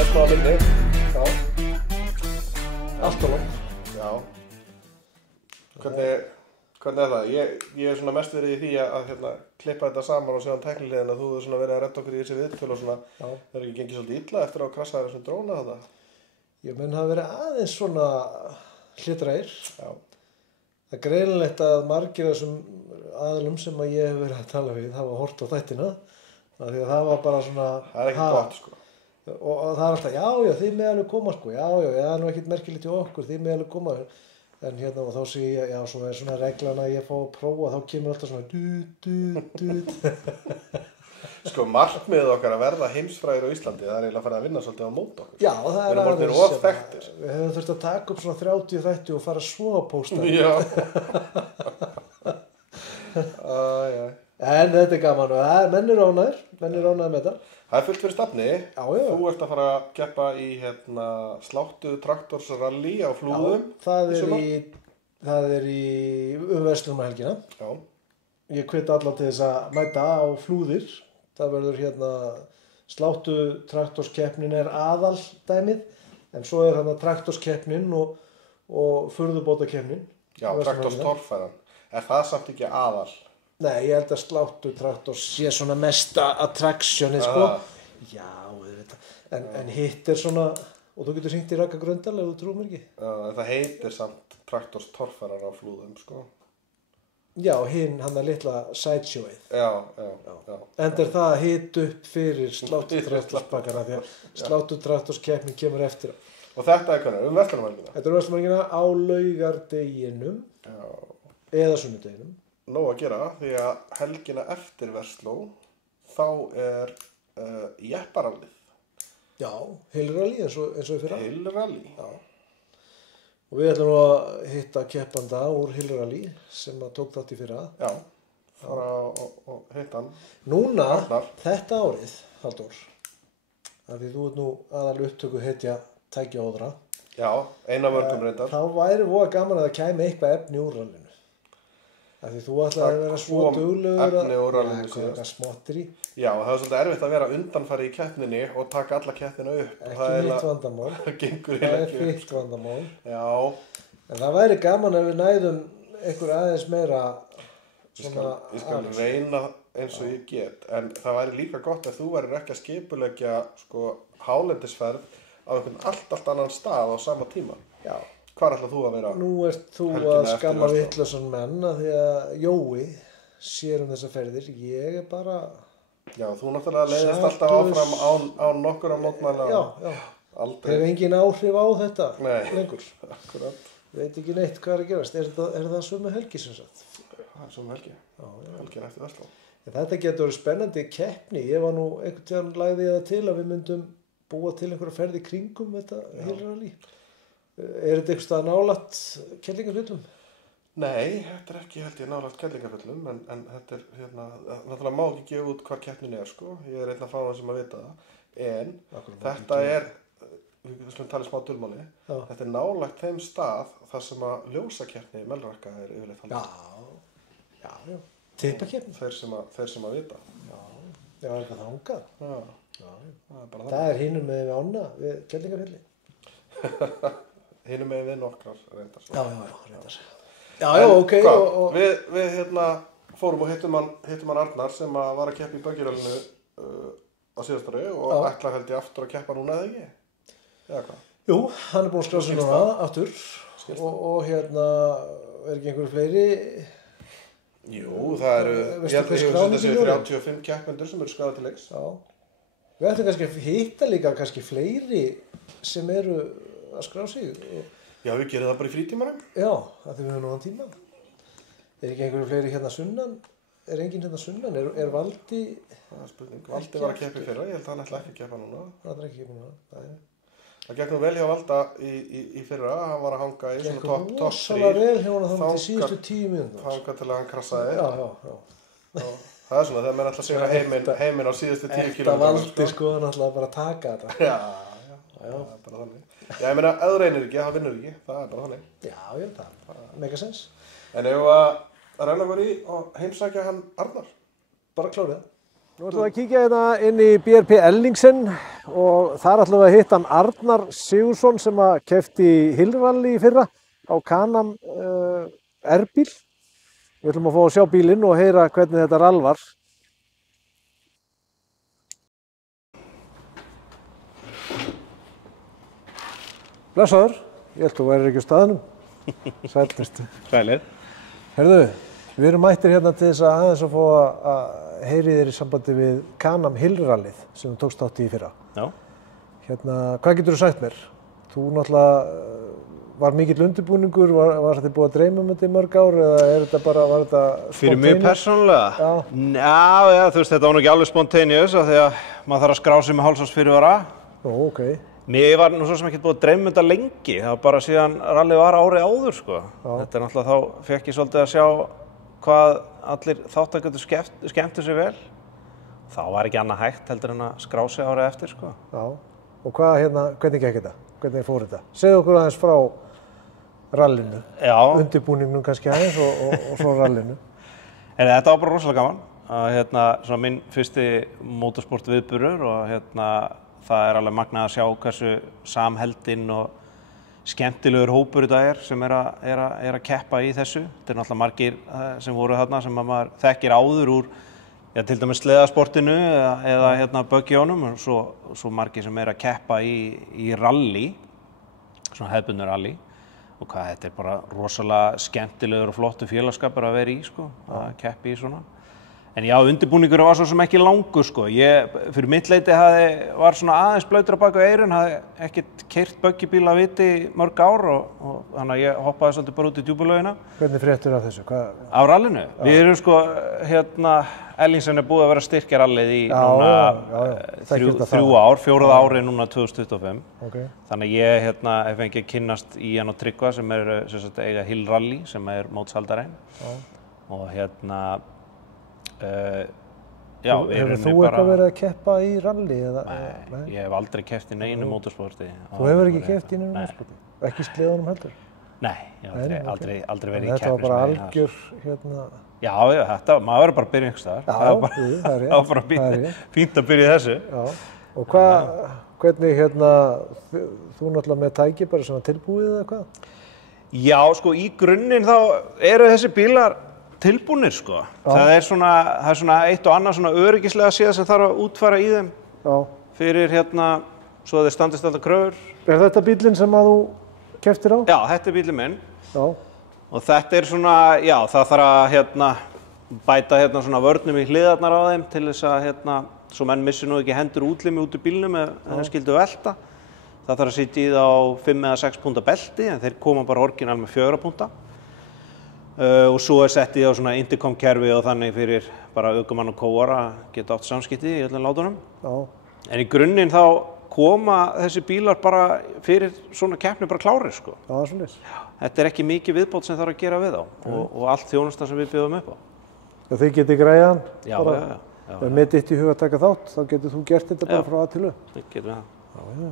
Hérna á minni. Já. Allt og langt. Já. Hvernig er það? Ég svona mest verið í því að klippa þetta saman og síðan tæknilegin að þú hefur svona verið að redda okkur í þessi viðtöl og svona. Já. Það ekki gengið svolítið illa eftir að krassaði þessum dróna þetta? Ég menn hafa verið aðeins svona hlutræðir. Já. Það er greinilegt að margir af þessum aðilum sem að ég hef verið að tala við hafa hort á þættina. Því að það var bara svona... Það er ekki gott, sko. Og það er alltaf, já, þið með alveg koma, sko. Já, það er nú ekkert merkilegt hjá okkur, þið með alveg koma. En hérna, og þá sé ég, já, svo er svona reglan að ég fá að prófa, þá kemur alltaf svona Sko, markmiðið okkar að verða heimsfrægir á Íslandi, það er eiginlega að fara að vinna svolítið á móti okkur. Já, það er aðeins sem of þekktir. Við hefum þurft að taka upp svona 30 þætti og fara svo að pósta. Já. En þetta er gaman og menn er ánægðir með þetta. Það er fullt fyrir stafni. Já. Þú ert að fara að keppa í sláttu traktorsrally á Flúðum. Já, það er í umverslunum að helgina. Já. Ég hvet alla til þess að mæta á Flúðir. Það verður sláttu traktorskeppnin er aðaldæmið, en svo er traktorskeppnin og furðubótakeppnin. Já, traktorstorfæran. Er það samt ekki aðal? Nei, ég held að sláttu traktors sé svona mesta attraktionið, sko. Já, auðvitað. En hitt er svona, og þú getur hringt í Raka Gröndal ef þú trúir mér ekki. Já, en það heitir samt traktorstorfæran á Flúðum, sko. Já, hann er litla sideshowið. Já. Enda er það að hita upp fyrir sláttu traktorsbakkana, því að sláttu traktorskeppnin kemur eftir. Og þetta er hvernig? Verslunarhelgina? Þetta er verslunarhelgina á laugardeginum eða sunnudeginum. Nóg að gera, því að helgina eftir Versló, þá er jepparallið. Já, heilrally eins og í fyrra. Heilrally? Já. Og við ætlum að hitta keppanda úr heilrally sem tók þátt í fyrra. Já, fara og hitta hann. Núna, Arnar. þetta árið, Halldór, af því þú ert nú aðal upptöku hetja tækja óðra. Já, eina mörgum reyndar. Þá væri voða gaman að það kæmi eitthvað efni úr rallinu. Af því þú ætlaði að vera svo duglegur efni úr rallinu síðast. Eitthvað smottir í. Já, það er svolítið erfitt að vera undanfari í keppninni og taka alla keppnina upp. Ekki mitt vandamál. Það gengur Það ekki. er þitt vandamál. Já. En það væri gaman ef við næðum einhver aðeins meira svona... Ég skal reyna eins og ég get, en það væri líka gott að þú værir ekki að skipuleggja hálendisferð á einhvern allt annan stað á sama tíma. Já. Hvar ætlað þú að vera? Nú ert þú að skamma vitlausan menn að því að Jói sér þessa ferðir. Ég er bara... Já, þú náttúrulega leiðist alltaf áfram á nokkur að mótmæla. Já. Aldrei. Hefur engin áhrif á þetta lengur. Akkurat. Veit ekki neitt hvað er að gerast. Er það sömu helgi sem sagt? Það er sömu helgi. Já. Helgin eftir Versló. Þetta getur verið spennandi keppni. Ég var nú einhvern tíðan lagði ég það til að við myndum búa til einhverja ferð í kringum þetta heilrally. Er þetta eitthvað stað nálægt Kerlingarfjöllum? Nei, þetta er ekki held ég nálægt Kerlingarfjöllum, en þetta er náttúrulega má ekki gefa út hvar keppnin er, sko. Ég er einn af fána sem að vita það. En þetta er, við slum tala smá dulmáli, þetta er nálægt þeim stað þar sem að ljósakeppni í Melrakka er yfirleitt haldið. Já. Tippakeppni? Þeir sem að vita. Já, er það þangað? Já. Það er hinum með ána við Kerlingarfjölli. Hinum með við nokkrar reyndar. Já, reyndar. Já, ok. Við fórum og hittum hann Arnar sem var að keppa í böggirallinu á síðasta ári og ætla held ég aftur að keppa núna eða ekki? Eða hvað? Jú, hann er búinn að skrá sig núna aftur og er ekki einhverju fleiri? Jú, það eru, ég held að þessi 35 keppendur sem eru skráðir til leiks. Já. Við ætlum kannski að hitta líka kannski fleiri sem eru að skrá sig. Já, við gerum það bara í frítímanum. Já, það við höfum núna tíma. Er ekki einhverju fleiri hérna sunnan? Er enginn hérna sunnan? Er Valdi... Það er spurning. Valdi var að keppa í fyrra, ég held að hann ætla ekki að keppa núna. Það er ekki að keppa núna, Það gekk nú vel hjá Valda í fyrra, hann var að hanga í svona topp 3. Gekk rosalega vel hjá hann þannig til síðustu 10 mínútur. Þangað til að hann krassaði. Já. Það er svona, þegar menn ætla að sigra heiminn á síðustu 10 km. Þetta Valdi sko, hann ætlaði bara að taka þetta. Já, það er bara þannig. Já, ég meina, ef þú reynir ekki, það vinnur ekki, það er bara þannig. Já, það mega sens. En ef að renna okkur í og heimsækja hann Arnar? Bara klárið það. Nú ætlum við að kíkja hérna inn í BRP Ellingsen og þar ætlum við að hitta hann Arnar Sigurðsson sem að keppti í Hillrally í fyrra á Can-Am R-bíl. Við ætlum að fá að sjá bílinn og heyra hvernig þetta rall var. Blessaður, ég held að þú værir ekki á staðnum. Sælnistu. Sælir. Herðu, við erum mættir hérna til þess að aðeins að fá að heyri þér í sambandi við Can-Am Hillrallyð sem þú tókst þátt í fyrra. Já. Hérna, hvað getur þú sagt mér? Þú náttúrulega var mikill undirbúningur, var þetta búið að dreyma þetta í mörg ár eða er þetta bara, var þetta spontaneous? Fyrir mig persónulega? Já, þú veist, þetta var nú ekki alveg spontaneous af því að maður þarf að skrá sig með hálfsárs fyrirvara. Ó, ok. Mér var nú svo sem ekki búið að dreyma þetta lengi, það var bara síðan rallið var árið áður, sko. Já. Þetta er náttúrulega, þá fekk ég svolítið að sjá hvað allir þátttakendur skemmtu sér vel. Þá var ekki annað hægt heldur en að skrá sig árið eftir, sko. Já, og hvað hérna, hvernig gekk þetta? Hvernig fór þetta? Segðu okkur aðeins frá rallinu. Já. Undirbúningnum kannski aðeins og svo rallinu. Þetta var bara rosalega gaman. Svona minn fyrsti motorsport viðburður og það er alveg magnað að sjá hversu samheldinn og skemmtilegur hópur þetta sem er að keppa í þessu. Þetta er náttúrulega margir sem voru þarna sem maður þekkir áður úr til dæmis sleðasportinu eða böggjónum og svo margir sem er að keppa í rally, svona hefðbundnu rally. Og þetta er bara rosalega skemmtilegur og flottur félagsskapur að vera í, sko, að keppa í svona. En já, undirbúningur var svo sem ekki langur, sko. Ég, fyrir mitt leyti, var svona aðeins blautur á bak við eyrun, hafði ekkert keyrt böggibíl að viti mörg ár og þannig að ég hoppaði svolítið bara út í djúpulaugina. Hvernig fréttur af þessu? Af rallinu? Já. Við erum sko, Ellingsen er búið að vera að styrkja rallið í núna 3 ár, 4. árið núna 2025. Okay. Þannig að ég hef fengið að kynnast Ian og Tryggva sem er eiga Hill Rally sem er mótshaldarinn. Og já, hefur þú eitthvað verið að keppa í rally? Nei, ég hef aldrei keppt í neinu motorsporti. Þú hefur ekki keppt í neinu motorsporti? Ekki sleðunum heldur? Nei, ég hef aldrei verið í keppnis. Þetta var bara algjör Já, maður verður bara að byrja einhvers staðar. Það var bara fínt að byrja í þessu. Já, og hvernig þú náttúrulega með tæki bara svona tilbúið eða hvað? Já, sko, í grunninn þá eru þessi bílar tilbúnir, sko. Það er svona eitt og annað svona öryggislega síða sem þarf að útfæra í þeim. Já. Fyrir svo þeir standist alltaf kröfur. Er þetta bílinn sem að þú kepptir á? Já, þetta er bílinn minn. Já. Og þetta er svona, já, það þarf að bæta svona vörnum í hliðarnar á þeim til þess að svo menn missi nú ekki hendur útlimi út úr bílnum ef þeir skildu velta. Það þarf að sitja í það á 5 eða 6 púnta belti en þeir koma bara orginal með 4 púnta. Og svo er sett í það svona intercom kerfi og þannig fyrir bara ökumann og kóar að geta átt samskipti í öllum látunum. Já. En í grunninn þá koma þessi bílar bara fyrir svona keppni bara klárir, sko. Já, svoleiðis. Þetta er ekki mikið viðbót sem þarf að gera við þá og allt þjónusta sem við bjóðum upp á. Já, þið getið græjað hann? Já. Ef með ditt í huga að taka þátt, þá getur þú gert þetta bara frá að til upp? Já, getum við það. Já.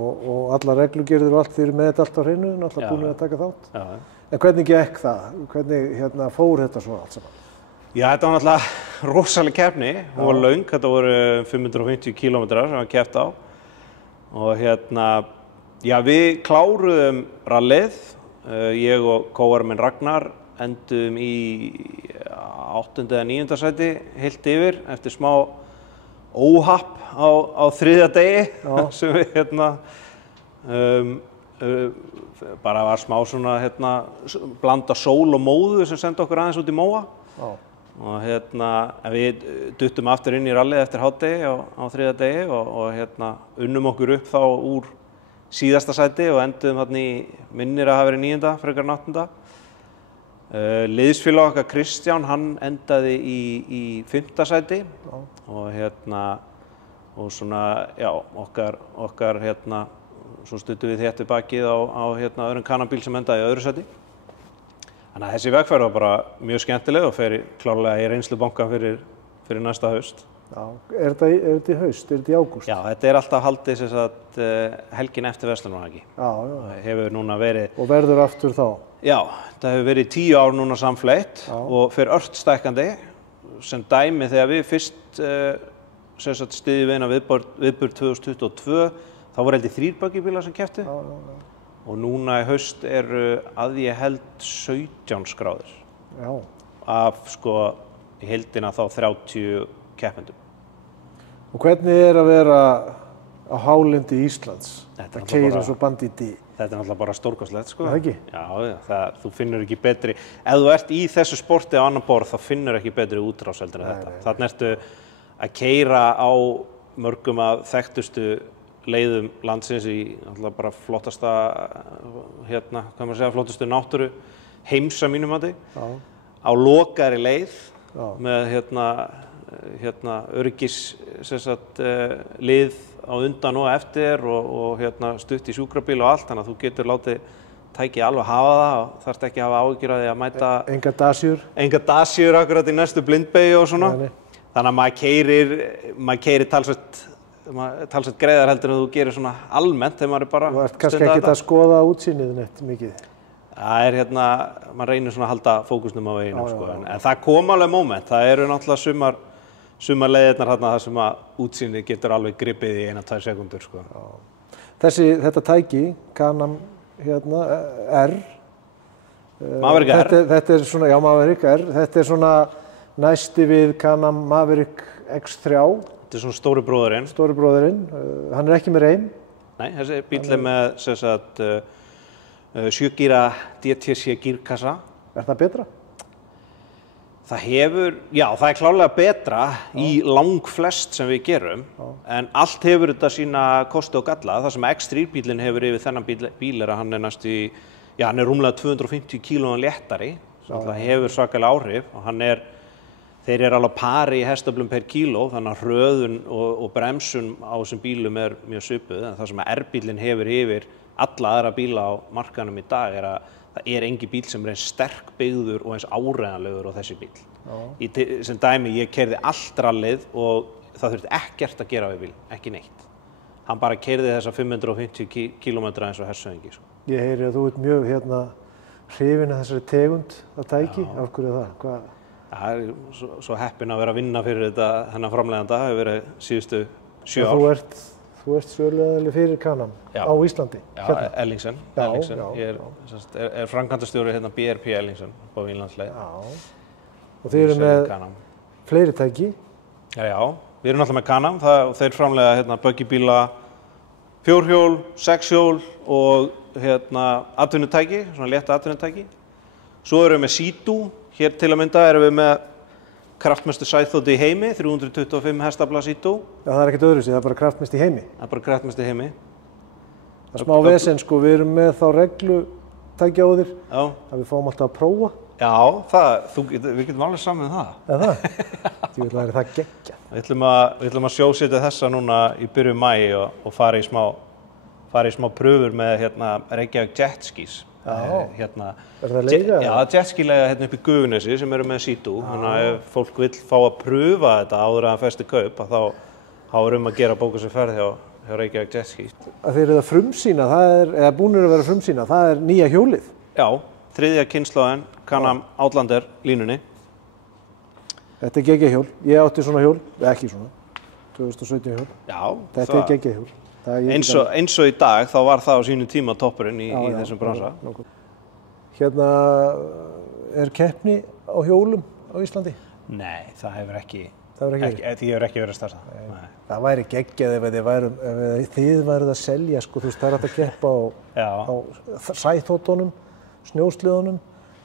Og alla reglugerðir og allt þið eru með þetta allt á hreinu, náttúrulega búin að taka þátt? Já. En hvernig gekk það? Hvernig fór þetta svo allt saman? Já, þetta var náttúrulega rosaleg keppni. Hún var löng, þetta voru 550 kílómetrar sem var keppt á. Og já, við kláruðum rallið. Ég og kóarinn minn Ragnar endum í 8. eða 9. sæti heilt yfir eftir smá óhapp á 3. degi sem við bara var smá svona blanda sól og móðu sem sendi okkur aðeins út í móa. Og við duttum aftur inn í rallið eftir hádegi á 3. degi og unnum okkur upp þá úr síðasta sæti og endum í minnir að hafa verið 9. frekar en 8. Liðsfélag okkar Kristján, hann endaði í 5. sæti og svona, já, okkar svo stuttum við þétt við bakið á öðrum Can-Am-bíl sem endaði í 2. sæti. Þannig að þessi vegferð var bara mjög skemmtileg og fer klárlega í reynslubankann fyrir næsta haust. Já, er þetta í haust? Er þetta í ágúst? Já, þetta er alltaf haldið helgin eftir Verslunarmannahelgi. Já. Hefur núna verið... Og verður aftur þá? Já, það hefur verið 10 ár núna samfleytt og fer ört stækkandi sem dæmi þegar við fyrst sem sagt stiði við eina viðburð 2022, þá voru heldur 3 böggibílar sem kepptu. Og núna í haust eru að ég held 17 skráðir. Já. Af sko í heildina þá 30 keppendum. Og hvernig að vera á hálendi Íslands? Þetta að keyra svo bandíti. Þetta er náttúrulega bara stórkostlegt sko. Það ekki? Já, þú finnur ekki betri. Ef þú ert í þessu sporti á annan borð, þá finnur ekki betri útrás heldur en þetta. Þarna ertu að keyra á mörgum af þekktustu leiðum landsins í náttúrulega bara flottasta, flottustu náttúru heims að mínum mati. Á lokaðri leið með öryggis lið á undan og eftir og stutt í sjúkrabíl og allt, þannig að þú getur látið tækið alveg hafa það og þarft ekki að hafa áhyggjur af því að mæta enga dasjur akkurat í næstu blindbeygju og svona. Þannig að maður keyrir talsvert greiðar heldur en þú gerir svona almennt þegar maður er bara Þú ert kannski ekkert að skoða útsýnið neitt mikið. Það maður reynir svona að halda fókusnum á veginu sko, en það kom alveg moment. Það eru náttúrulega sumar leiðirnar þarna þar sem að útsýnið getur alveg gripið í 1-2 sekúndur sko. Þetta tæki, Can-Am R. Maverick R. Þetta er svona, já Maverick R. Þetta er svona næsti við Can-Am Maverick X3. Þetta er svona stóri bróðurinn. Stóri bróðurinn. Hann er ekki með reim. Nei, þessi bíll er með 7 gíra DTC gírkassa. Er það betra? Það er klárlega betra í langflest sem við gerum, en allt hefur þetta sína kosti og galla. Það sem X3 bílinn hefur yfir þennan bíl er að hann er hann er rúmlega 250 kílóum léttari, sem það hefur svakalega áhrif og þeir eru alveg pari í hestaflum per kíló, þannig að hröðun og bremsun á þessum bílum er mjög svipuð, en það sem R-bílinn hefur yfir alla aðra bíla á markaðnum í dag er að það er engin bíl sem er eins sterk byggður og eins áreiðanlegur á þessi bíl. Sem dæmi, ég keyrði allt rallið og það þurfti ekkert að gera við bíl, ekki neitt. Hann bara keyrði þessa 550 kílómetra eins og hersöðingi. Ég heyri að þú ert mjög hrifinn af þessari tegund að tæki. Af hverju það? Hvað? Það er svo heppinn að vera að vinna fyrir þennan framleiðanda, það hefur verið síðustu 7 ár. Þú ert söluaðili fyrir Can-Am á Íslandi? Já, Ellingsen. Ég er framkvæmdastjóri BRP Ellingsen á Vínlandsleið. Já. Og þið eru með fleiri tæki? Já, við erum náttúrulega með Can-Am. Þeir framleiða böggibíla, 4 hjól, 6 hjól og atvinnutæki, svona létta atvinnutæki. Svo erum við með Sea-Doo. Hér til að mynda erum við með kraftmestu sæþóti í heimi, 325 hestafla Sea-Doo. Já, það er ekkert öðruvísi, það er bara kraftmest í heimi. Það er bara kraftmest í heimi. Það er smá vesen sko, við erum með þá reglutæki á þér, að við fáum alltaf að prófa. Já, við getum alveg saman með það. Eða það? Því vil það er geggjað. Við ætlum að sjósetja þessa núna í byrjun maí og fara í smá pröfur með Reykjavík Jetskis. Er það leiga? Já, jetskilega upp í Gufunesi sem eru með Sea-Doo. Þannig að ef fólk vill fá að pröfa þetta áður að hann festi kaup, þá er að gera bóka sér ferð hjá Reykjavík Jetskis. Þeir eru að frumsýna, eða búnir að vera frumsýna, það er nýja hjólið? Já, 3. kynslóðin, Can-Am Outlander línunni. Þetta er geggjahjól. Ég átti svona hjól, ekki svona, 2017 hjól. Já. Þetta er geggjahjól. Eins og í dag, þá var það á sínum tíma toppurinn í þessum bransa. Er keppni á hjólum á Íslandi? Nei, það hefur ekki verið startað. Það væri geggjað ef þið væruð að selja, sko, þú veist, það er hægt að keppa á sæþótunum, snjósliðunum,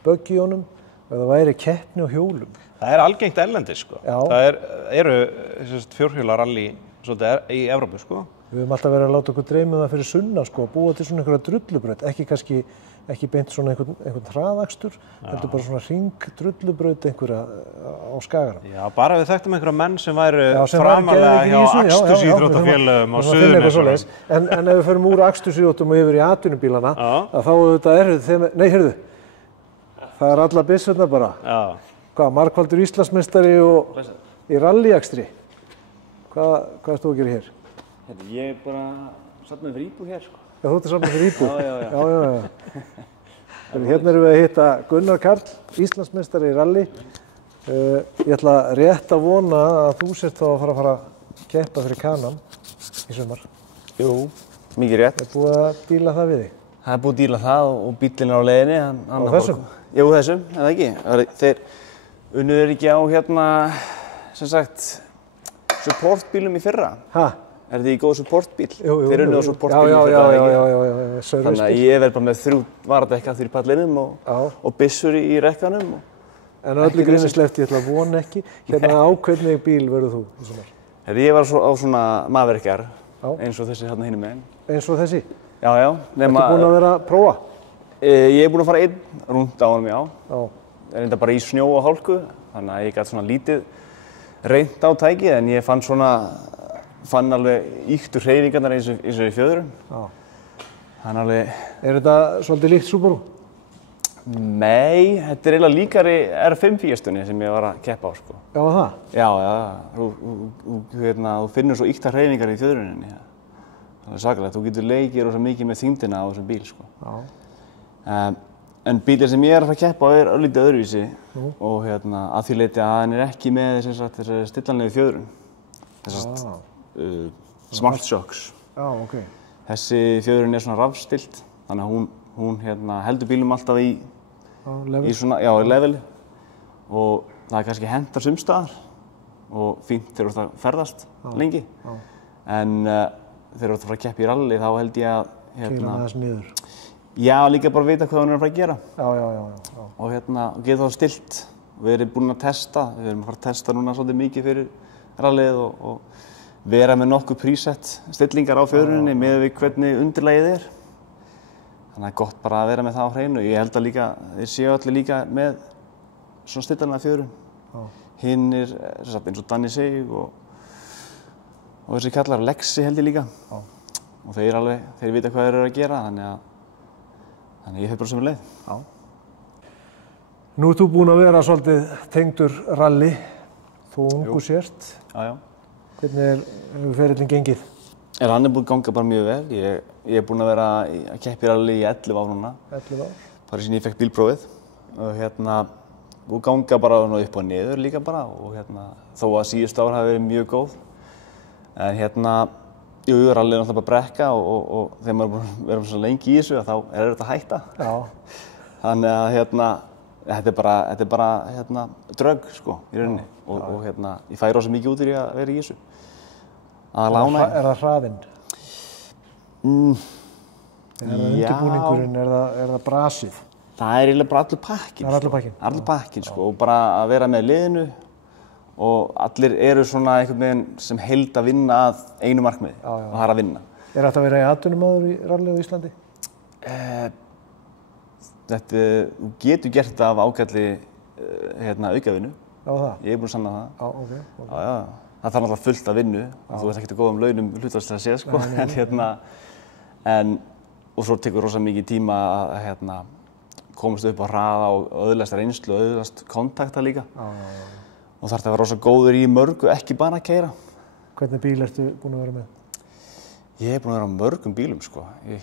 böggíunum, og það væri keppni á hjólum. Það er algengt erlendis, sko. Það eru fjórhjólaralli í Evrópu, sko. Við höfum alltaf verið að láta okkur dreyma það fyrir sunna, sko, búa til svona einhverja drullubraut, ekki beint svona einhvern hraðakstur, heldur bara svona hringdrullubraut einhverja á Skagaranum. Já, bara við þekktum einhverja menn sem væru framalega hjá akstursíþróttafélögum á Suðurnesjum. En ef við förum úr akstursíþróttum og yfir í atvinnubílana, þá auðvitað það er alla byssurnar bara. Hvað, margfaldur Íslandsmeistari og í rallyakstri? Hvað ert þú að gera hér? Ég er bara safnað fyrir íbúð hér, sko. Já, þú ert að safna fyrir íbúð? Já. Hérna erum við að hitta Gunnar Karl, Íslandsmeistari í rally. Ég ætla rétt að vona að þú sért þá að fara keppa fyrir Kanan í sumar. Jú, mikið rétt. Er búið að díla það við þig? Það er búið að díla það og bíllinn er á leiðinni. Á þessum? Jú, þessum, eða ekki. Þeir unnuður ekki á hérna, sem sagt, supportbílum í fyrra. Ha? Er þið í góð supportbíl? Jú. Þeir unnuðu á supportbílum í fyrra, eða ekki? Já, Þannig að ég verð bara með 3 varadekka fyrir pallinum og byssur í rekkanum. En öllu gríni sleppt, ég ætla að vona ekki. Hérna á hvernig bíl verður þú í sumar? Ég var á svona Maverickar, eins og þessi hérna hinum meginn. Eins og þessi? Já. Ertu búinn að vera að prófa? Ég er búinn að fara einn rúnd á honum, já. Já. Er enda bara í snjó og hálku, þannig að ég gæti svona lítið reynt á tækið, en ég fann alveg ýktu hreyfingarnar eins og í fjöðrum. Já. Þannig alveg... Er þetta svolítið líkt Subaru? Nei, þetta er eiginlega líkari R5 Fiestunni sem ég var að keppa á, sko. Já, það? Já. Þú finnur svo ýkta hreyfingar í fjöðruninni. Það er svakalegt, þú getur leikið rosa mikið með þyngdina á þessum bíl, sko. Já. En bílinn sem ég er að fara að keppa á er örlítið öðruvísi og að því leyti að hann er ekki með þessari stillanlegu fjöðrun. Þessast Smart Shocks. Já, ok. Þessi fjöðrun er svona rafstilt, þannig að hún heldur bílum alltaf í leveli og það er kannski hentar sumstaðar og fínt þegar þú ert að ferðast lengi. En þegar þú ert að fara að keppa í rally þá held ég að... Keyra með þess niður. Já, líka bara vita hvað hún er að fara að gera. Já. Og geta þá stilt. Við erum búin að testa, við erum að fara að testa núna svolítið mikið fyrir rallyið og vera með nokkuð preset stillingar á fjöðruninni með við hvernig undirlagið er. Þannig að það er gott bara að vera með það á hreinu. Ég held að líka, þeir séu allir líka með svona stillanlega fjöðrun. Hinnir, eins og Danny Sig og þessi kallar Lexi held ég líka. Og þeir vita hvað þeir eru að gera, þannig ég hef bara sömu leið. Nú ert þú búinn að vera svolítið tengdur rally, þú ungu sért. Já. Hvernig hefur ferillinn gengið? Hann er búinn að ganga bara mjög vel. Ég er búinn að vera að keppa í rally í 11 ár núna. 11 ár? Bara síðan ég fekk bílprófið. Og ganga bara upp og niður líka bara. Og þó að síðustu ár hafi verið mjög góð. En jú, rally er náttúrulega bara brekka og þegar maður er svo lengi í þessu þá er þetta að hætta. Já. Þannig að þetta er bara drögg sko í rauninni. Og ég fæ rosa mikið út í að vera í þessu. Er það hraðinn? Er það undirbúningurinn, er það brasið? Það er eiginlega bara allur pakkinn. Það er allur pakkinn? Allur pakkinn sko, og bara að vera með liðinu og allir eru svona einhvern veginn sem heild að vinna að einu markmiði og það er að vinna. Er þetta að vera í atvinnumaður í rally á Íslandi? Þú getur gert það af ágætli aukavinnu. Já, það? Ég er búinn að sanna það. Já, ok. Já. Það þarf náttúrulega fullt að vinnu og þú ert ekkert að góðum launum hlutfallslega séð sko. Og svo tekur rosa mikið tíma að komast upp á hraða og öðlast reynslu og öðlast kontakta líka. Og þarf að vera rosa góður í mörgu, ekki bara að keyra. Hvernig bíl ertu búinn að vera með? Ég er búinn að vera á mörgum bílum sko. Ég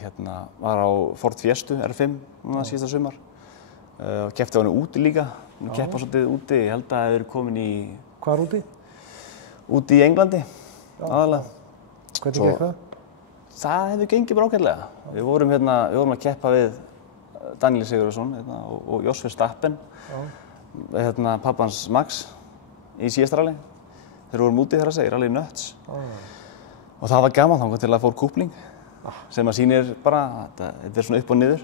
var á Ford Fiestu R5 núna síðasta sumar. Keppti á henni úti líka. Keppa svolítið úti. Ég held að það hefur komin í... Hvar úti? Úti í Englandi, aðalega. Hvernig gekk það? Það hefur gengið bara ágætlega. Við vorum að keppa við Daniel Sigurðsson og Jos Verstappen, pappans Max, í síðasta rally. Þeir vorum úti í Rally Nuts. Og það var gaman þangað til að fór kúpling, sem að sýnir bara, þetta er svona upp og niður.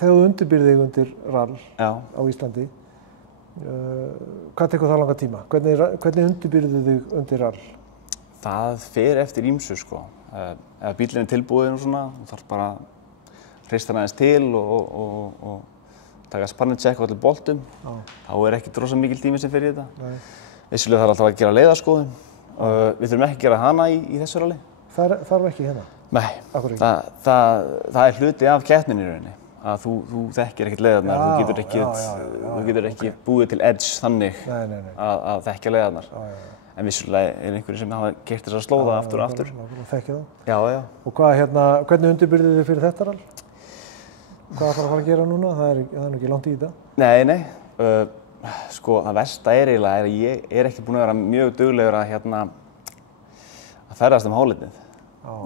Þegar þú undirbýrð þig undir rall á Íslandi, hvað tekur það langa tíma? Hvernig undirbýrðu þig undir rall? Það fer eftir ýmsu sko. Ef bíllinn er tilbúinn og svona, þú þarf bara að hrista hann aðeins til og taka spannercheck á allir boltum. Þá er ekkert rosa mikil tími sem fer í þetta. Vissulega þarf alltaf að gera leiðarskoðun. Við þurfum ekki að gera hana í þessu rally. Þarf ekki hérna? Nei, það er hluti af keppninni í rauninni. Að þú þekkir ekkert leiðarnar, þú getur ekki búið til edge þannig að þekkja leiðarnar. En vissulega er einhverjir sem hafa gert þess að slóða aftur og aftur. Þekkja það? Já. Og hvernig undirbyrðið þið fyrir þetta rall? Hvað ætlar að fara að gera núna? Það er nú ekki langt í þetta. Nei. Sko, það versta eiginlega að ég ekki búinn að vera mjög duglegur að ferðast hálendið.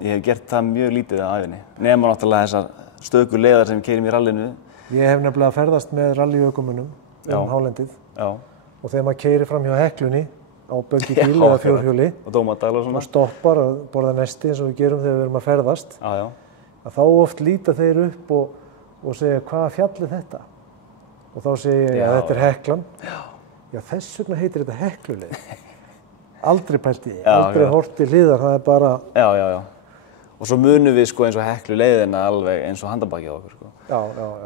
Ég hef gert það mjög lítið á ævinni. Nema náttúrulega þessar stöku leiðar sem við keyrum í rallinu. Ég hef nefnilega ferðast með rallyökumönnum hálendið. Já. Og þegar maður keyrir fram hjá Heklunni á böggibíl eða fjórhjóli og Dómadal og svona. Og stoppar að borða nesti eins og við gerum þegar við erum að ferðast. Já. Að þá oft líta þeir upp og segja hvaða fjall er þetta? Og þá segi ég að þetta er Heklan. Já, þess vegna heitir þetta Hekluleið. Aldrei pælti, aldrei horft til hliðar, það er bara... Já. Og svo munum við sko eins og Hekluleiðina alveg eins og handabakið á okkur sko. Já.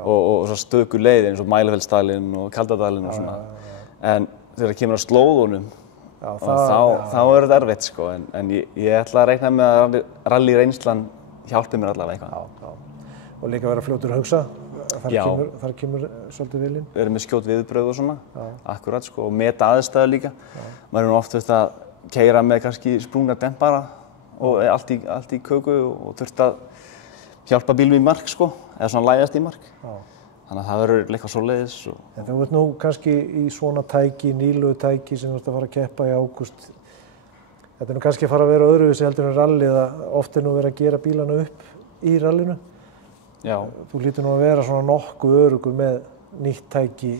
Og svo stöku leiðir eins og Mælifellsdalinn og Kaldadalinn og svona. En þegar það kemur á slóðunum, þá er þetta erfitt sko. En ég ætla að reikna með að rallyreynslan hjálpi mér allavega eitthvað. Já. Og líka vera fljótur að hugsa. Þar kemur svolítið vilinn. Við erum með skjót viðbrögð og svona, akkurat sko, og meta aðstæður líka. Maður er oft að keyra með kannski sprungna dempara og allt í köku og þurft að hjálpa bílum í mark sko, eða svona lægjast í mark. Þannig að það verður eitthvað svoleiðis. En þú ert nú kannski í svona tæki, nýlugu tæki sem þú ert að fara að keppa í ágúst. Þetta er nú kannski að fara að vera öðruvísi heldur en rallið að oft er nú verið að gera bílana upp í rallinu. Já. Þú hlýtur nú að vera svona nokkuð öruggur með nýtt tæki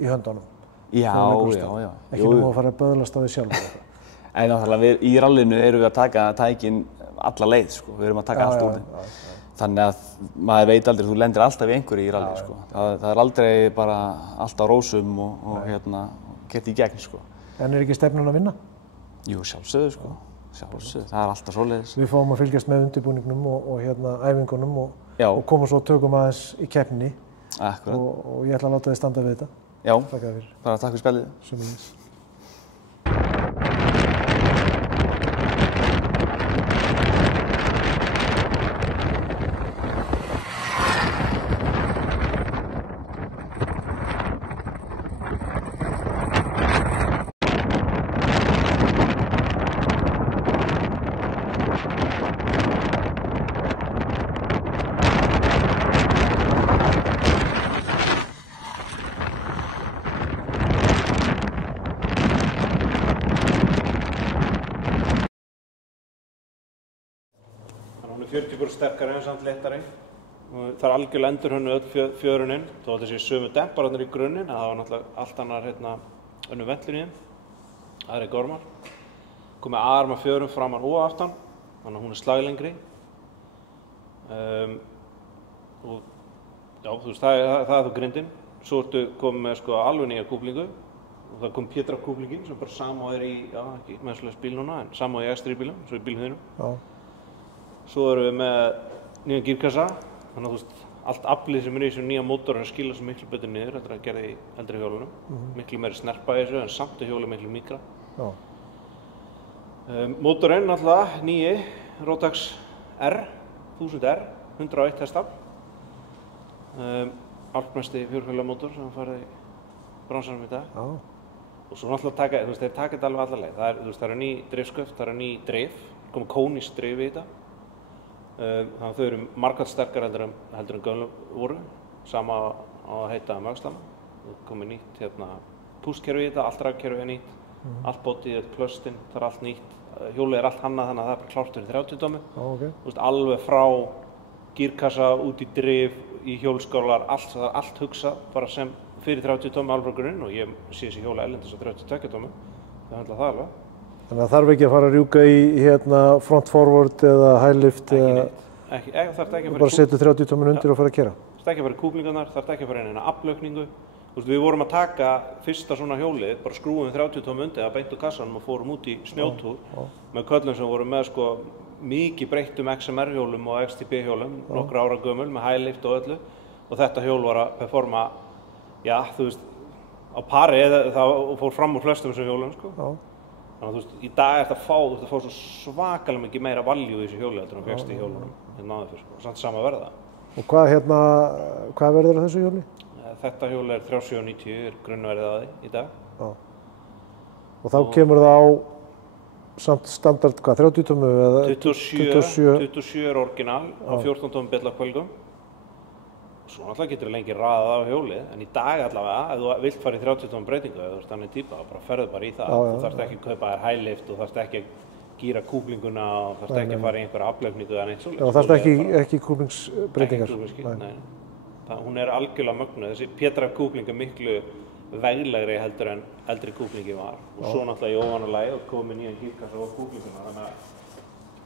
í höndunum. Já. Ekki nú að fara að böðlast á því sjálf. En náttúrulega í rallinu erum við að taka tækin alla leið sko, við erum að taka allt úr þeim. Þannig að maður veit aldrei, þú lendir alltaf í einhverju í rally sko. Það er aldrei bara allt á rósum og gett í gegn sko. En er ekki stefnan að vinna? Jú, sjálfsögðu sko. Sjálfsögðu, það er alltaf svoleiðis. Við fáum að fylgjast með undirbúningnum og æfingunum og koma svo tökum aðeins í keppninni. Akkurat. Og ég ætla að láta þið standa við þetta. Já, Þakka þér fyrir. Bara takk fyrir spjallið. Sömuleiðis. Hún er 40% sterkari en samt léttari. Það er algjörlega endurhönnuð öll fjöruninn, þó að þessi sömu dempararnir í grunninn, það var náttúrulega allt annar önnur ventlun í þeim. Aðri gormar. Komið arma fjörun framan og aftan, þannig að hún er slaglengri. Og já, þú veist, það er þá grindin. Svo ertu komið með sko alveg nýja kúplingu. Og það kom Pétra kúplingin sem bara samóðir í, ekki meðslega bíl núna, en samóðir í extra bílum, svo í bílum þínum. Svo erum við með nýjan gírkassa, þannig að þú veist, allt aflið sem er í þessum nýja mótorinn skila svo miklu betur niður heldur en að gera í eldri hjólunum. Miklu meiri snerpa í þessu, en samt er hjólið miklu mýkra. Mótorinn náttúrulega, nýji, Rotax R, 1000R, 101 hestafl. Alpmesti fjórhjólamótor sem farið í bransanum í dag. Og svo náttúrulega þeir taka þetta alveg alla leið. Það eru ný drifsköft, það eru ný drif, komið kónís drif í þetta. Þannig að þau eru margfalt sterkar heldur en gömlu voru, sama á að heita Mögslana. Það komið nýtt pústkerfi í þetta, allt rafkerfi er nýtt, allt bótið, plöstinn, það er allt nýtt. Hjólið er allt hannað þannig að það er bara klárt fyrir 30 tómmu. Alveg frá gírkassa, út í drif, í hjólskálar, það er allt hugsað bara sem fyrir 30 tómmu alveg frá grunninn og ég sé þessi hjóla erlendis á 32 tómmu. Það höndla það alveg. Þannig að þarf ekki að fara að rjúka í front forward eða high lift eða bara setja 30 tómmun undir og fara að kera? Það þarf ekki að fara í kúplingarnar, það þarf ekki að fara inn í aflaukningu. Við vorum að taka fyrsta svona hjólið, bara skrúum 30 tómmu undir að beint úr kassanum og fórum út í snjótúr með köllum sem voru með sko mikið breyttum XMR hjólum og XTB hjólum, nokkra ára gömul með high lift og öllu og þetta hjól var að performa, já þú veist, á pari eða það fór fram úr flestum þessum hjólum sko. Þannig að þú veist, í dag er þetta að fá svo svakalega mikið meira valjú í þessu hjóli heldur en fegst í hjólunum áður fyrr, samt sama verða. Og hvað verður á þessu hjóli? Þetta hjóli er 3790, er grunnverðið að því í dag. Og þá kemur það á samt standard, 30 tómmu eða 27 er orginal á 14 tómmu bjallahvelgum. Svo náttúrulega getur þú lengi raðað á hjólið, en í dag allavega, ef þú vilt fara í 30 tonn breytingu, ef þú ert þannig típa, þá bara ferðu bara í það. Þú þarft ekki að kaupa þér hælift, þú þarft ekki að gíra kúplinguna og þarft ekki að fara í einhverja aflaukningu eða neitt svoleiðis. Já, þarft ekki kúplingsbreytingar. Ekki kúplingsbreytingar, nei. Hún algjörlega mögnuð. Þessi Petra kúpling miklu veglegri heldur en eldri kúplingi var. Og svo náttúrulega í ofanalagi og komið nýjan gírkassa á kúplinguna, þannig að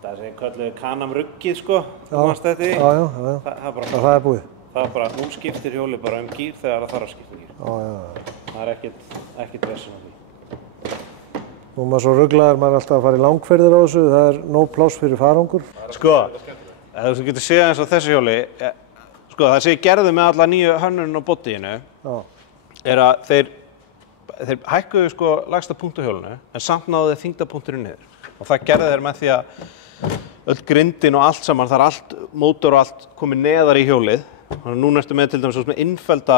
það sem kölluðu kanamruggið, sko, Já, það er búið. Það er bara, nú skiptir hjólið bara gír þegar það þarf að skipta gír. Já. Það er ekkert vesen á því. Nú er maður svo ruglaður, maður er alltaf að fara í langferðir á þessu, það er nóg pláss fyrir farangur. Sko, þú getur séð eins og þessu hjóli, sko, það sem ég gerði með alla nýju hönnun og bodyinu, er að þeir hækkuðu sko lægsta punkt á hjólinu, en samt náðu þeir þyngdarpunkturinn niður. Og það gerði þeir með því að öll grindin og allt saman, það er allt, mótor og allt komið neðar í hjólið. Þannig að núna ertu með til dæmis með innfellda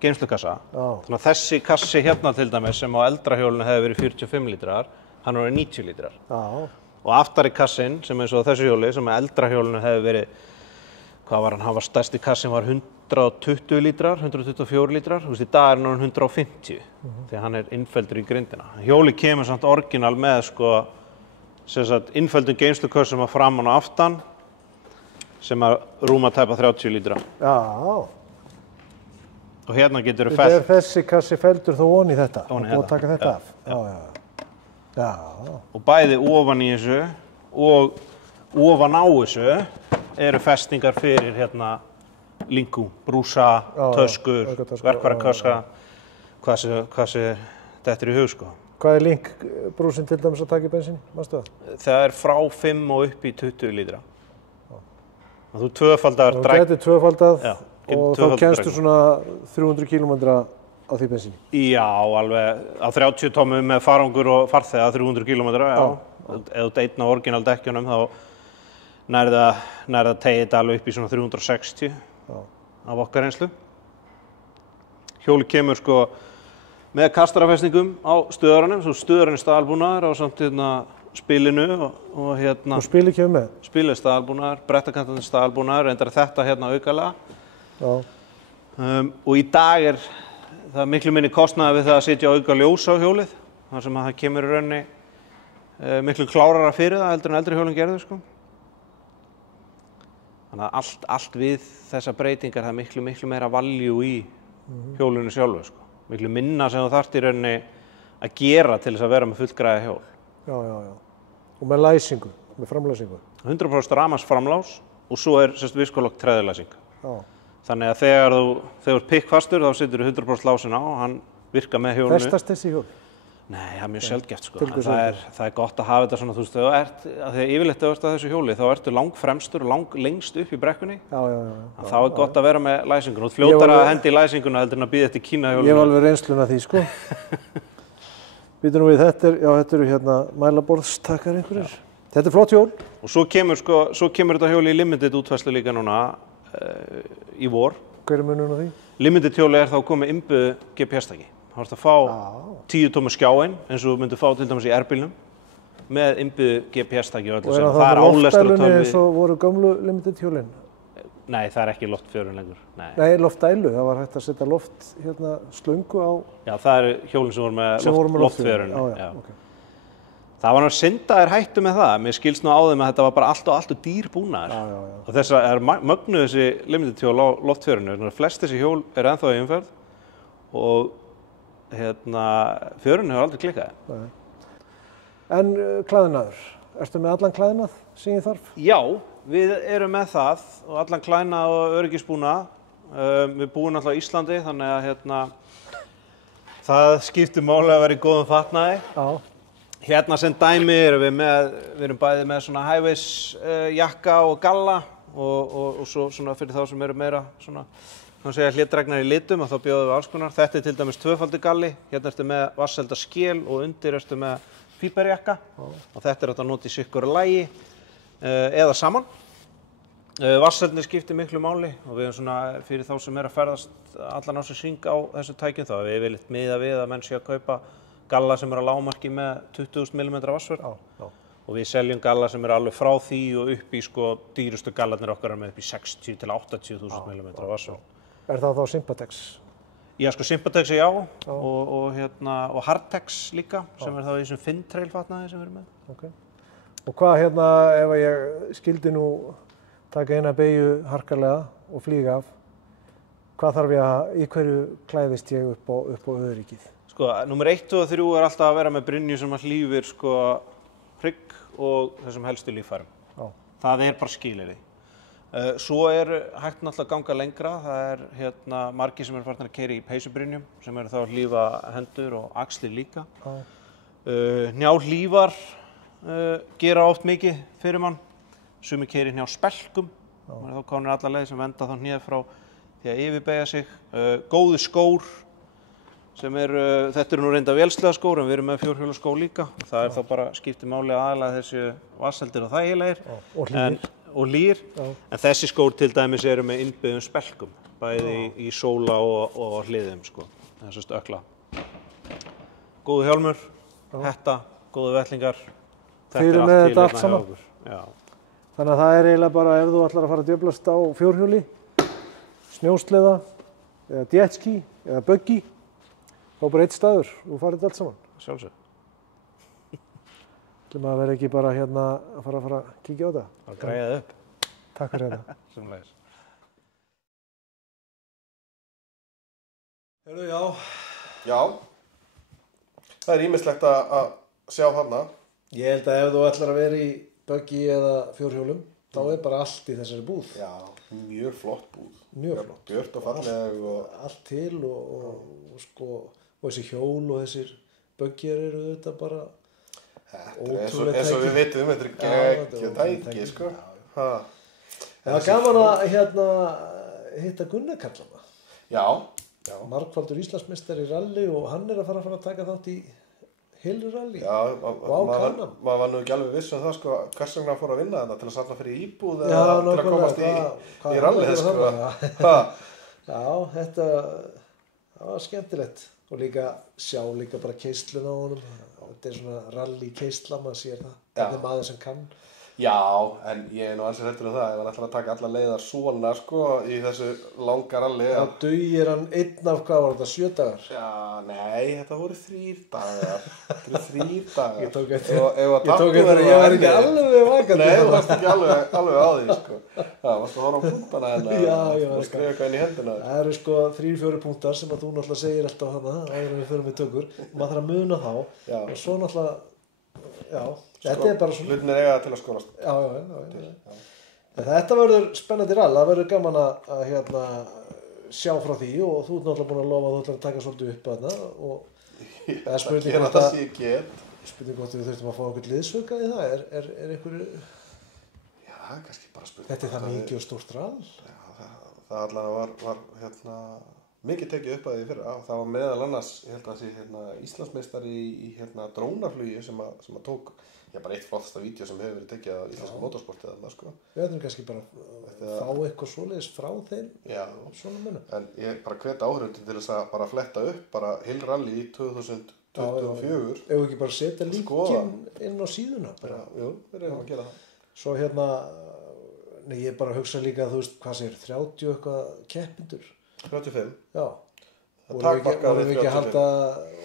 geymslukassa. Þannig að þessi kassi hérna til dæmis sem á eldra hjólinu hefði verið 45 lítrar, hann er 90 lítrar. Og aftari kassin sem eins og þessu hjóli sem eldra hjólinu hefði verið, hvað var hann var stærsti kassin var 120 lítrar, 124 lítrar. Þú veist, í dag er hann 150 því að hann er innfelldur í grindina. Hjóli kemur samt orginal með sko, sem sagt innfelldum geymslukössum að framan og aftan sem að rúma tæpa 30 lítra. Já. Og hérna getur þú fellt. Þessi kassi felldur þó ofan í þetta? Ofan í þetta. Og taka þetta af? Já. Og bæði ofan í þessu og ofan á þessu eru festingar fyrir hérna linku, brúsa, töskur, verkfærakassa, hvað sem þetta er í hug sko. Hvað er linkbrúsin til dæmis að taka í bensinni? Manstu það? Það er frá 5 og upp í 20 lítra. Þú tvöfaldar dræk. Þetta er tvöfaldað og þá kemstu svona 300 km á því bensinni? Já, alveg á 30 tómum með farangur og farþega 300 km, já. Ef þú einn á orginal dekkjunum þá nærða tegið þetta alveg upp í svona 360 af okkar reynslu. Hjóli kemur sko með kastarafestingum á stöðaranum, svo stöðarinn er staðalbúnaður á samt spilinu og hérna... Og spilið kemur með? Spilið er staðalbúnaður, brettakantinn staðalbúnaður, reyndar þetta hérna aukalega. Og í dag er það miklu minni kostnaði við það að setja auka ljós á hjólið, þar sem að það kemur í rauninni miklu klárara fyrir það heldur en eldri hjólinn gerðu, sko. Þannig að allt við þessa breytingar, það er miklu meira value í hjólinu sjálfu, sko. Miklu minna sem þú þarft í rauninni að gera til þess að vera með fullgræða hjól. Já. Og með læsingu, með framlæsingu? 100% rafmagnsframlás og svo er viskolokk treðurlæsing. Þannig að þegar þú ert pikkfastur þá setur þú 100% lásin á og hann virkar með hjólinu. Festast þessi hjól? Nei, það er mjög sjaldgæft sko. Það er gott að hafa þetta svona, þú veist, þegar yfirleitt ef þú ert að þessu hjóli þá ertu langfremstur og lengst upp í brekkunni. Já. Þá er gott að vera með læsingun og fljótar að hendi í læsinguna heldur en að bíða eftir Kínahjólinu. Ég hef alveg reynsluna því sko. Býtum nú við, þetta eru hérna mælaborðstakar einhverjir. Þetta er flott hjól. Og svo kemur þetta hjóli í limited útfærslu líka núna í vor. Hver er munurinn á því? Limited hjóli er þá komið innbyggðu GPS-tæki. Þá ertu að fá 10 tómur skjáinn eins og þú myndir fá til dæmis í R-bílnum með innbyggðu GPS-tæki og öllu sem. Og er það loftdælunni eins og voru gömlu limited hjólin? Nei, það er ekki loftfjörun lengur. Nei, loftdælu. Það var hægt að setja slöngu á... Já, það eru hjólin sem voru með loftfjörun. Okay. Það var náttúrulega syndaðir hættu með það. Mér skilst nú á þeim að þetta var bara allt og dýr búnaður. Og þess að er mögnuð þessi limited hjól á loftfjörunu. Flest þessi hjól er ennþá í umferð og fjörun hefur aldrei klikkað. En klæðnaður. Ertu með allan klæðnað sem ég þarf? Já, við erum með það og allan klæðnað og öryggisbúnað. Við búum náttúrulega á Íslandi þannig að það skiptir máli að vera í góðum fatnaði. Hérna sem dæmi erum við erum bæði með svona high-vis jakka og galla og svo svona fyrir þá sem eru meira svona hlédrægnar í litum að þá bjóðum við alls konar. Þetta er til dæmis tvöfaldur galli, hérna ertu með vatnselda skél og undir ertu með fíberjakka og þetta er hægt að nota í sikkur lagi eða saman. Vatnseldni skiptir miklu máli og við erum svona fyrir þá sem að ferðast allan á sig hring á þessu tækjum þá við viljum miða við að menn sé að kaupa galla sem eru að lágmarki með 20.000 mm vatnsvörn og og við seljum galla sem eru alveg frá því og upp í sko dýrustu gallarnir okkar með upp í 60 til 80.000 mm vassvörn. Er það þá Sympatex? Já, sko Sympatex já, og Hardtex líka, sem er þá í þessum Fintrail fatnaði sem við erum með. Okay. Og hvað ef ég skildi nú taka eina beygju harkalega og flýga af, hvað þarf í hverju klæðist ég upp á öryggið? Sko, númer 1 og 3 er alltaf að vera með brynju sem að hlífir sko hrygg og þessum helstu líffærum. Það er bara skilyrði. Svo er hægt náttúrulega að ganga lengra. Það er margir sem eru farnir að keyra í peysubrynjum sem eru þá að hlífa hendur og axlir líka. Hnjáhlífar gera oft mikið fyrir mann. Sumir keyra í hnjáspelkum. Það er þá komnir alla leið sem venda þá hnéð frá því að yfirbeygja sig. Góðu skór sem þetta eru nú reynda vélslega skór en við erum með fjórhjóla skó líka. Það er þá bara skiptir máli aðalega þessi vatnsheldir og þægilegir. Og hlýr, en þessi skór til dæmis eru með innbyggðum spelkum, bæði í sóla og hliðum, sko, þessast ökla. Góðu hjálmur, hetta, góðu vettlingar, þetta er allt til hérna hjá okkur. Já. Þannig að það er eiginlega bara ef þú ætlar að fara að djöflast á fjórhjóli, snjósleða, eða jetski, eða buggy, þá bara einn staður og farið allt saman. Sjálfsög. Það verður ekki bara að fara að kíkja á það. Það græjaði upp. Takk fyrir þetta. Sömuleiðis. Heyrðu, já. Já. Það er ýmislegt að sjá þarna. Ég held að ef þú ætlar að vera í buggy eða fjórhjólum, þá er bara allt í þessari búð. Já, mjög flott búð. Mjög flott. Björt og falleg og allt til og þessi hjól og þessir buggyar eru þetta bara Þetta er eins og við vitum, þetta er geggjað tæki, sko. Það var gaman að hitta Gunnar kallana. Já. Margfaldur Íslandsmeistari í rally og hann er að fara að taka þátt í Hill-rally. Já, maður var nú ekki alveg viss það, sko, hvers vegna hann fór að vinna þetta, til að salla fyrir íbúð eða til að komast í rallið, sko. Já, þetta var skemmtilegt og sjá bara keysluna á honum. Þetta er svona rally-keysla, maður sér það. Þetta er maður sem kann. Já, en ég er nú ansið hrættur það ef hann ætlar að taka alla leiðar svona, sko, í þessu langa rally. Þá dugir hann einn af hvað var þetta, 7 dagar? Já, nei, þetta voru 3 dagar. Þetta eru 3 dagar. Ég tók eftir að ég var ekki alveg vakandi. Nei, þú varst ekki alveg á því, sko. Það varst að horfa á punktana hennar. Já, ég var og skrifa eitthvað inn í hendina. Það eru sko 3-4 punktar sem að þú náttúrulega segir alltaf hana, áður en við förum í tökur. Maður þarf að muna þá og svo náttúrulega, já, þetta er bara svona. Hlutin er eiga til að skorast. Já. Þetta verður spennandi rall, það verður gaman að sjá frá því og þú ert náttúrulega búin að lofa að þú ætlar að taka svolítið upp þarna og það er spurning hvort við þurftum að fá okkur liðsauka í það, er einhverju. Já, kannski bara spurning. Þetta er það mikið og stórt rall. Já, það allavega var mikið tekið upp að því fyrra. Það var meðal annars, ég held að það sé Íslandsmeistari í drónaflugi sem að tók bara eitt flottasta vídeo sem hefur verið tekið af íslensku motorsporti eða það, sko. Við ætlum kannski bara að fá eitthvað svoleiðis frá þeim svona munum. En ég bara hvet áhorfendur til þess að bara fletta upp bara Hill Rally í 2024. Ef við ekki bara setja líkinn inn á síðuna. Jú, við erum að gera það. Svo ég bara hugsa líka að þú veist, hvað segir, 30 eitthvað keppindur? 35. Já. Vorum við ekki að halda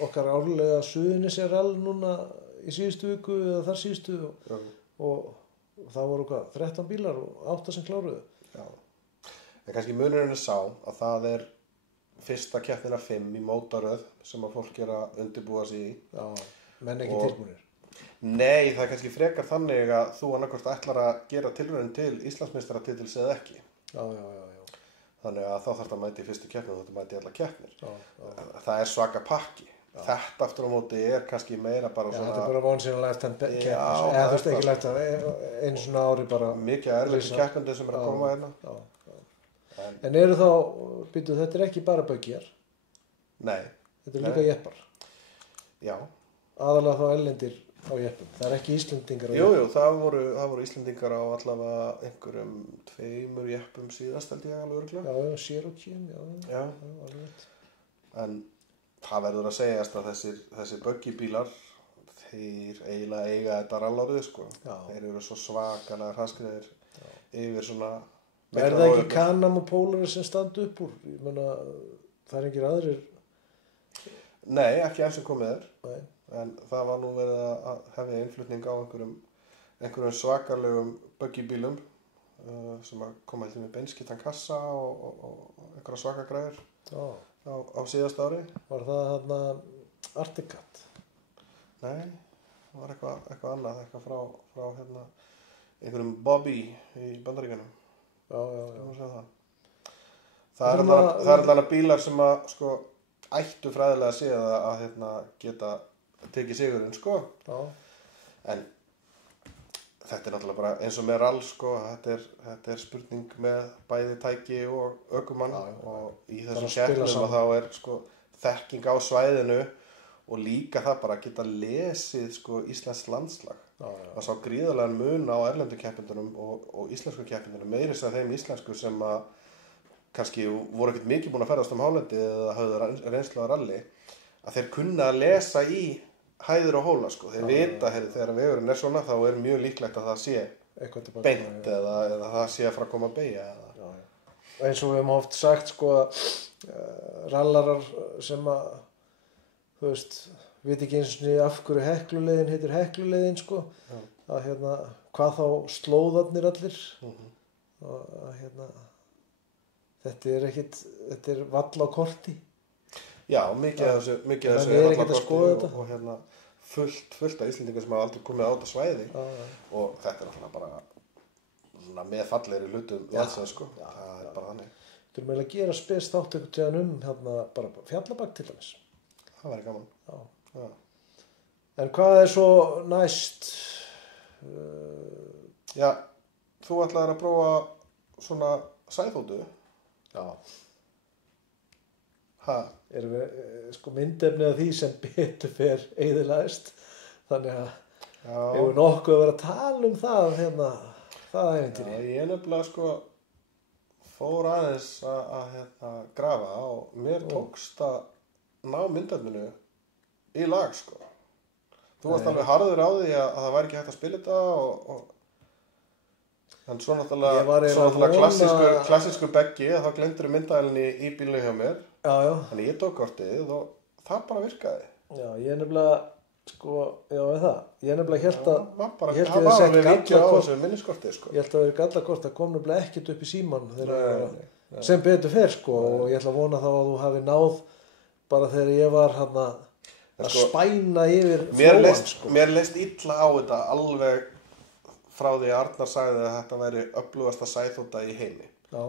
okkar árlega Suðurnesjarall núna í síðustu viku eða þar síðustu og það voru 13 bílar og 8 sem kláruðu. Já. En kannski munurinn er sá að það er fyrsta keppnin af 5 í mótaröð sem að fólk er að undirbúa sig í. Já, menn ekki tilbúnir. Nei, það er kannski frekar þannig að þú annarkvort ætlar að gera tilraun til Íslandsmeistaratitils eða ekki. Já. Þannig að þá þarf það að mæti í fyrstu keppni og þetta mæti í alla keppnir. Það er svaka pakki. Þetta aftur á móti er kannski meira bara svona. Þetta er bara once in a lifetime keppni. Eða þú veist ekki lifetime, einu svona ári bara. Mikið erfitt keppandi sem er að koma hérna. En eru þá, þetta er ekki bara buggyar? Nei. Þetta er líka jeppar? Já. Aðalega þá erlendir á jeppum. Það er ekki Íslendingar á jeppum? Jú, það voru Íslendingar á allavega einhverjum 2 jeppum síðast, held ég alveg örugglega. Já, Cherokee, já. En það verður að segjast að þessir buggybílar, þeir eiginlega eiga þetta rallárið, sko. Já. Þeir eru svo svakalega hraðskreiðir yfir svona... Er það ekki Can-Am og Polaris sem standa upp úr? Ég meina, það er engir aðrir... Nei, ekki eins og komið er. Nei. En það var nú verið að hefja innflutning á einhverjum svakalegum buggybílum sem að koma með beinskittan kassa og einhverja svaka græður á síðast ári. Var það þarna Arctic Cat? Nei, það var eitthvað annað, eitthvað frá hérna, einhverjum Bobby í Bandaríkjunum. Já. Það er allavega bílar sem að sko ættu fræðilega að séð að hérna, geta tekið sigurinn, sko. Já. En þetta er náttúrulega bara eins og með rall, sko. Þetta er spurning með bæði tæki og ökumann. Og í þessum keppnum þá er sko þekking á svæðinu og líka það bara að geta lesið sko íslenskt landslag. Það sá gríðarlegan mun á erlendu keppendunum og íslensku keppendunum, meira þess að þeim íslensku sem að kannski voru ekkert mikið búin að ferðast hálendi eða höfðu reynslu á ralli, að þeir kunna að lesa í hæðir og hóla, sko. Þeir vita, þegar vegurinn er svona, þá er mjög líklegt að það sé beint eða það sé að fara að koma að beygja. Eins og við höfum oft sagt, sko, rallarar sem að, þú veist, veit ekki eins og af hverju Hekluleiðin heitir Hekluleiðin, sko. Að hérna, hvað þá slóðarnir allir. Og hérna... Þetta er vall á korti. Já, mikið af þessu er vall á korti og hérna fullt af Íslendingar sem hafa aldrei komið á þetta svæði og þetta er alltaf bara svona með fallegri hlutum landsins, sko. Það er bara þannig. Þú erum eiginlega að gera spes þátt einhvern tíðan hérna bara Fjallabak til dæmis. Það væri gaman. Já. En hvað er svo næst? Já, þú ætlaðir að prófa svona sæþóttu. Já. Erum við sko myndefni af því sem betur fer eyðilægst, þannig að hefur nokkuð að vera að tala um það hérna, það ævintýri. Já, ég nefnilega sko fór aðeins að hérna grafa og mér tókst að ná myndefninu í lag, sko. Þú varst alveg harður á því að það væri ekki hægt að spila þetta og en svo náttúrulega klassískur beggi að þá glemdur myndaðalinni í bílnu hjá mér. Já. Þannig ég tók kortið og það bara virkaði. Já, ég nefnilega, sko, ég nefnilega held að... Það var alveg vídeo á þessu minniskortið, sko. Ég held að það verið gallakort að kom nefnilega ekkert upp í síman sem betur fer, sko, og ég ætla að vona þá að þú hafi náð bara þegar ég var hann að spæna yfir flóan, sko. Mér leist illa á þetta alveg frá því að Arnar sagði að þetta væri öflugasta sæþótta í heimi. Já.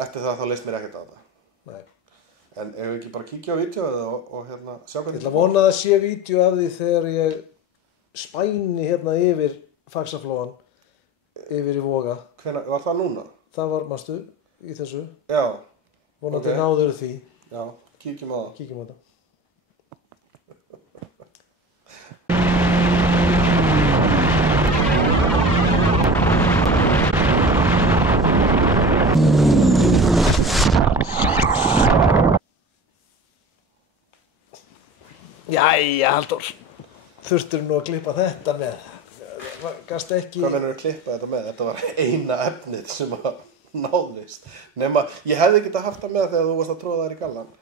Eftir það þá leist mér ekkert á það. Nei. En ef við ekki bara kíkja á vídeóið og hérna sjá hvernig... Ég ætla að vona að það sé vídeó af því þegar ég spæni hérna yfir Faxaflóan, yfir í Voga. Hvenær, var það núna? Það var, manstu, í þessu. Já. Vonandi náður því. Já, kíkjum á það. Kíkjum á það. Jæja, Halldór, þurftur nú að klippa þetta með. Gast ekki... Hvað meinarðu að klippa þetta með? Þetta var eina efnið sem að náðist. Nema, ég hefði getað haft það með þegar þú varst að tróða þær í gallan.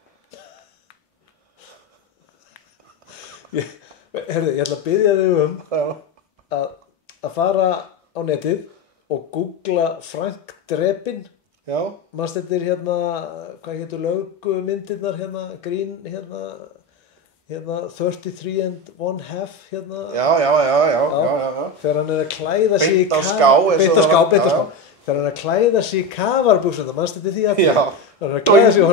Ég ætla að biðja þig að fara á netið og googla Frank Drebin. Já. Manst þetta er hérna, hvað hétu lögumyndirnar hérna, grín hérna 33 and 1/2 hérna. Já. Þegar hann er að klæða sig beint á ská. Þegar hann er að klæða sig í kafarbuxurnar, manst þetta því að já. Þegar hann er að klæða sig og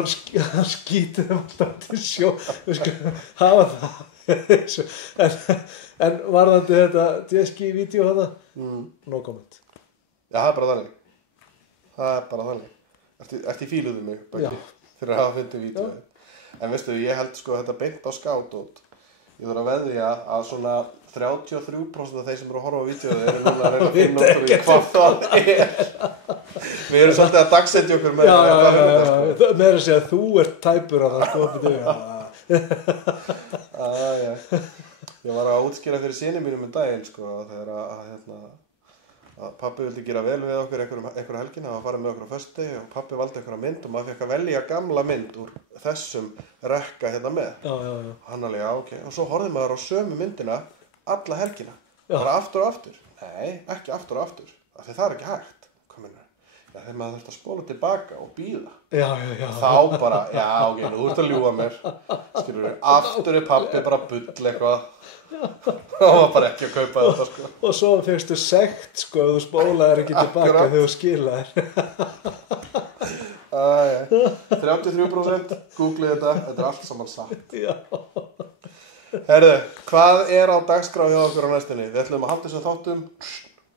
hann skýtur alltaf til sjó. Við skulum hafa það. en varðandi þetta Jeski-vídeó hana, no comment. Já, það er bara þannig. Ertu í fíluðu mig, Böggi, fyrir að hafa fundið vídeóið. En veistu, ég held sko þetta beint á skát. Ég þarf að veðja að svona 33% af þeir sem eru að horfa á vídeóið eru núna að reyna að finna út úr hvað það er. Við erum svolítið að dagsetja okkur með þetta. Með að segja að þú ert tæpur að það sko. Ég var að útskýra fyrir syni mínum daginn, sko, þegar að pabbi vildi gera vel við okkur einhverja helgina og fara með okkur á föstudegi og pabbi valdi einhverja mynd og maður fekk að velja gamla mynd úr þessum rekka hérna með. Já. Hann alveg, já, ok. Og svo horfði maður á sömu myndina alla helgina. Bara aftur og aftur. Nei, ekki aftur og aftur. Af því það ekki hægt. Hvað meinarðu? Já, þegar maður þurfti að spóla tilbaka og bíða. Já. Þá bara, já, ok, þú ert að ljúga mér. Skilurðu, aftur pabbi bara bull eitthvað. Það var bara ekki að kaupa þetta, sko. Og svo fyrstu sekt, sko, ef þú spólaðir ekki tilbaka þegar þú skilaðir. 33%, googlið þetta er allt saman satt. Já. Herðu, hvað er á dagskrá hjá okkur á næstunni? Við ætlum að halda þessum þáttum,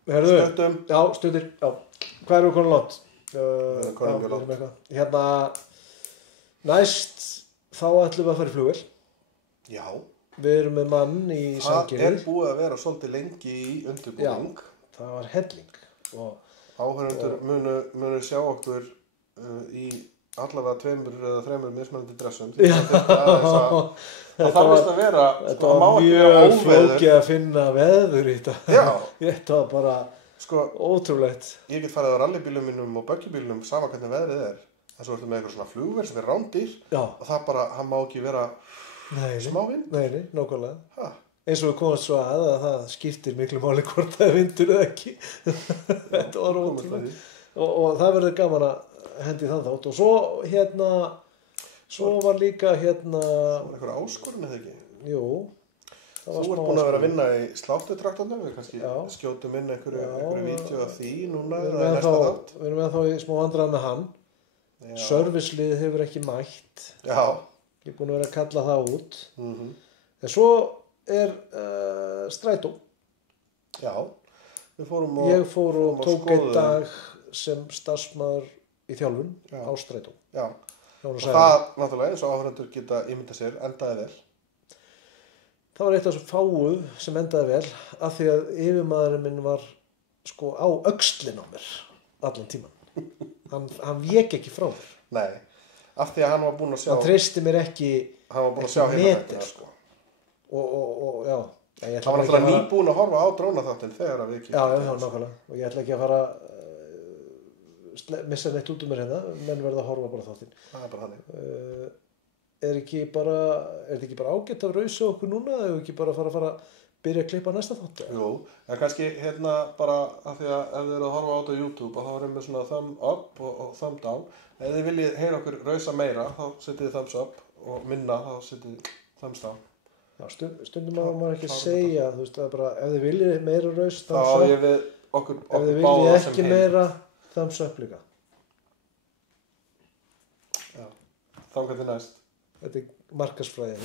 stuttum. Já, stuttir, já. Hvað eru konar langt? Konar mjög langt. Hérna, næst, þá ætlum við að fara í flugvél. Já. Við erum með mann í Sandgerði. Það er búið að vera svolítið lengi í undirbúning. Já, það var helling. Áhörendur munu sjá okkur í allavega 2 eða 3 mismunandi dressum. Það þarf vist að vera, þetta var mjög flókið að finna veður í þetta. Já. Þetta var bara ótrúlegt. Ég get farið á rallybílum mínum og böggibílum sama hvernig veðrið er. En svo ertu með eitthvað svona flugvél sem er rándýr og það bara, hann má ekki vera smá vind. Nei, nákvæmlega. Eins og við komast svo að það skiptir miklu máli hvort það er vindur eða ekki. Þetta var ótrúlega. Og það verður gaman að hendi þann þátt. Og svo var líka Það var eitthvað áskorun eða ekki? Jú. Þú ert búin að vera að vinna í sláttutraktornum. Við kannski skjótum inn einhverju vídeo af því núna eða næsta þátt. Við erum ennþá í smá vandræði með hann. Servicelið hefur ekki mætt. Já. Ég er búin að vera að kalla það út. En svo er strætó. Já. Ég fór og tók einn dag sem starfsmaður í þjálfun á strætó. Já. Og það, náttúrulega, eins og áhörendur geta ímynda sér, endaði vel. Það var eitt af þessu fáu sem endaði vel af því að yfirmaðurinn minn var sko á öxlin á mér allan tíman. Hann vék ekki frá mér. Nei, af því að hann var búinn að sjá... Hann treysti mér ekki... Hann var búinn að sjá heimafættina, sko. Og já... Hann var náttúrulega nýbúinn að horfa á drónaþáttinn þegar að við kíktum. Já, nákvæmlega. Og ég ætla ekki að fara missa neitt út mér hérna. Menn verða að horfa bara þáttinn. Það er bara þannig. Er þetta ekki bara ágætt að rausa okkur núna? Eða ekki bara fara að byrja að klippa næsta þátt? Jú, en kannski hérna bara af því að ef þið eru að horfa á þetta á YouTube og þá erum við svona thumb up og thumb down. Ef þið viljið heyra okkur rausa meira þá setjið þið thumbs up og minna þá setjið þið thumbs down. Já, stundum má maður ekki segja, þú veist, það er bara ef þið viljið meira raus, thumbs up. Þá ég við okkur ef þið viljið ekki meira, thumbs up líka. Já, þangað til næst. Þetta er markaðsfræði.